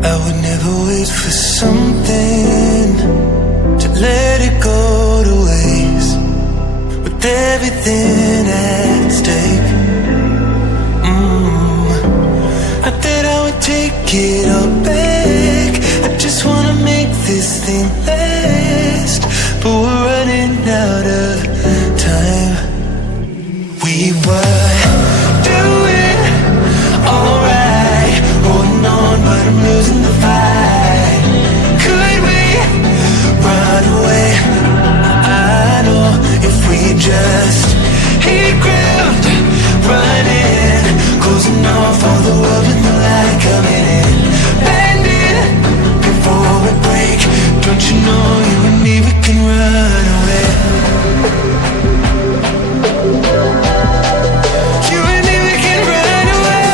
I would never wait for something to let it go to waste, with everything at stake. I thought I would take it all back. I just wanna make this thing last, but we're running out of time. We were doing alright, holding on, but I'm losing the fight. Could we run away? I know if we just hit ground, running, closing off all the world with the light coming in, bending before we break. Don't you know you and me, we can run away. You and me, we can run away.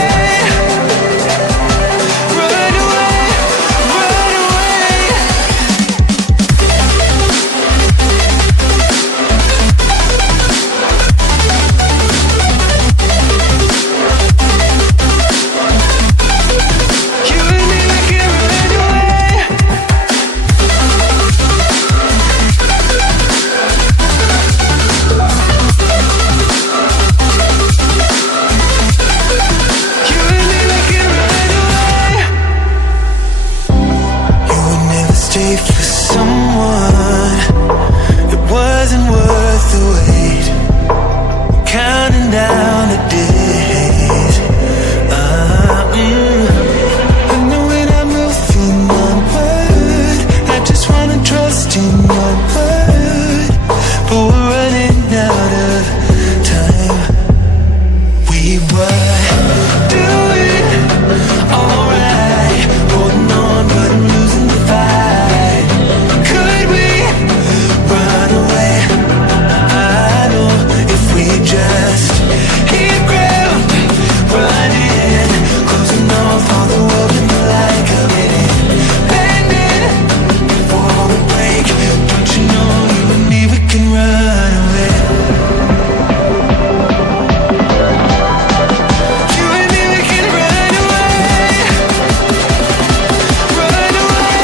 Run away, run away. You and me, we can run away. You and me, we can run away. You would never stay for someone that wasn't worth the wait. Counting down the days. I know when I'm moving onward, I just wanna trust in your word, but we're running out of time. We were doing alright, holding on, but I'm losing the fight. Could we run away? I know if we just hit ground, running, closing off all the world with the light coming in, bending before we break. Don't you know you and me, we can run away. You and me, we can run away. Run away,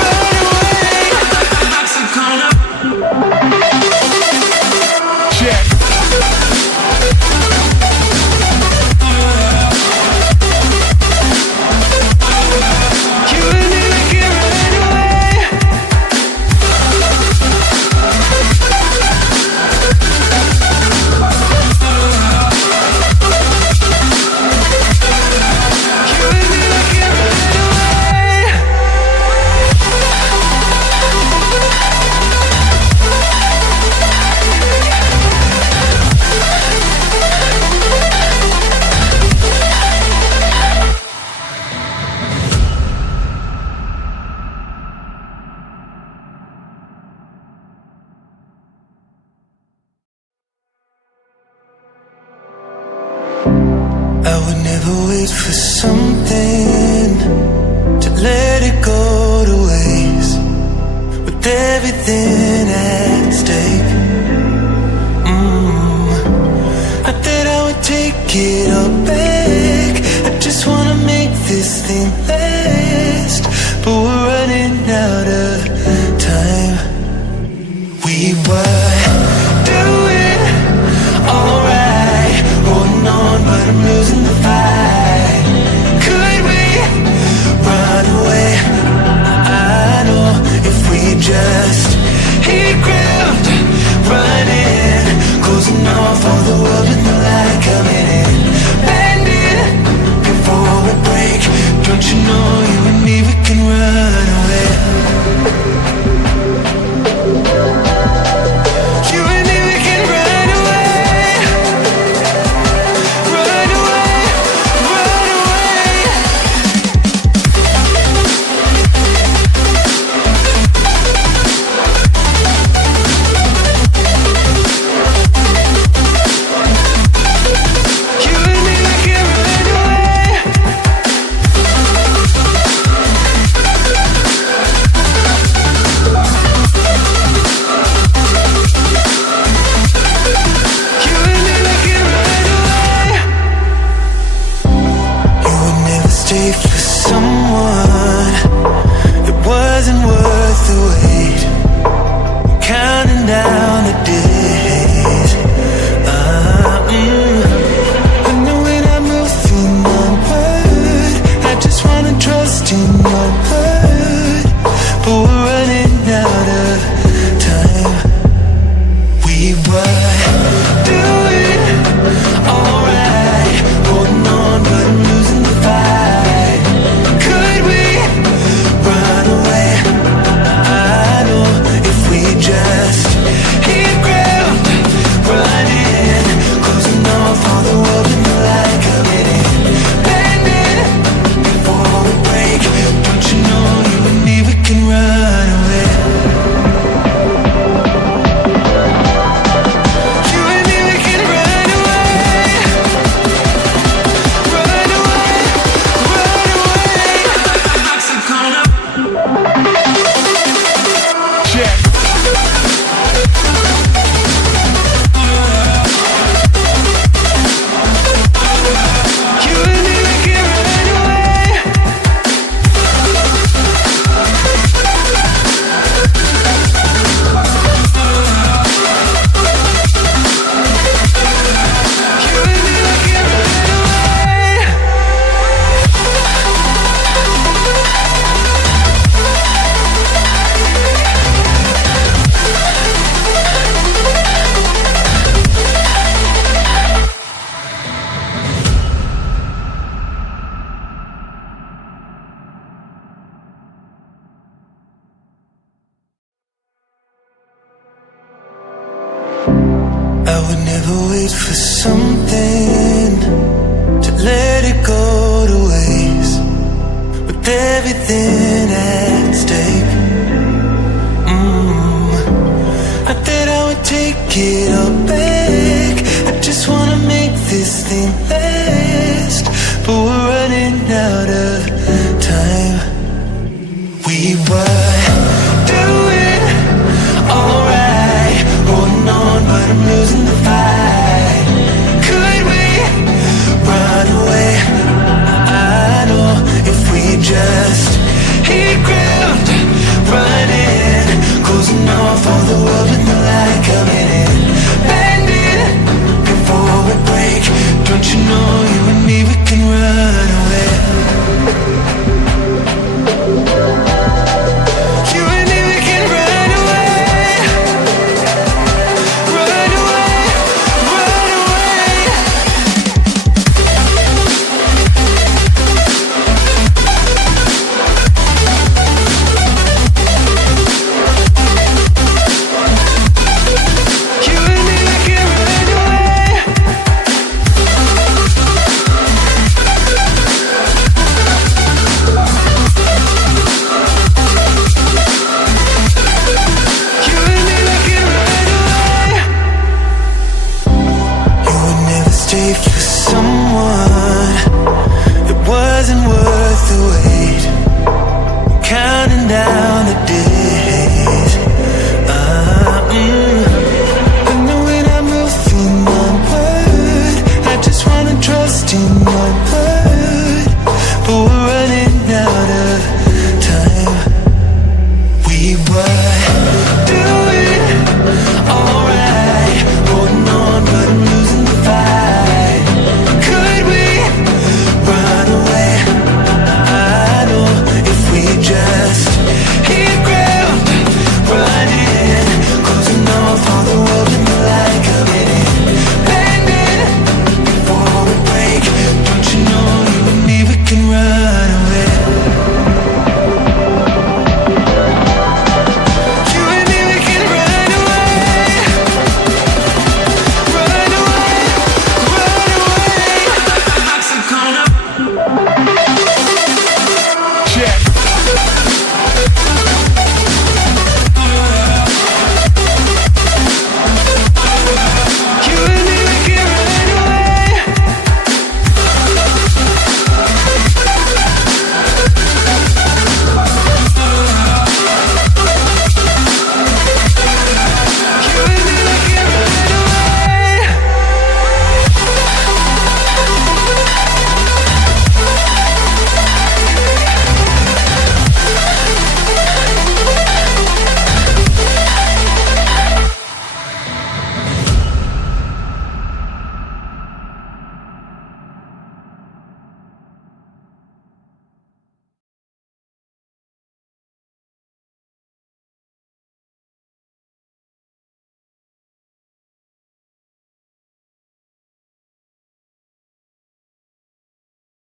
run away. Check. You and me, we can run away. You and me, we can run away. I would never wait for something to let it go to waste, with everything at stake. I thought I would take it all back. I just wanna make this thing last, but we're running out of time. We were doing alright, holding on, but I'm losing the fight. Could we run away? I know if we just hit ground, running, closing off all the world with the light coming in, bending before we break. Don't you everything at stake. Not that I would take it all back. I just wanna make this thing last, but we're running out of time. We were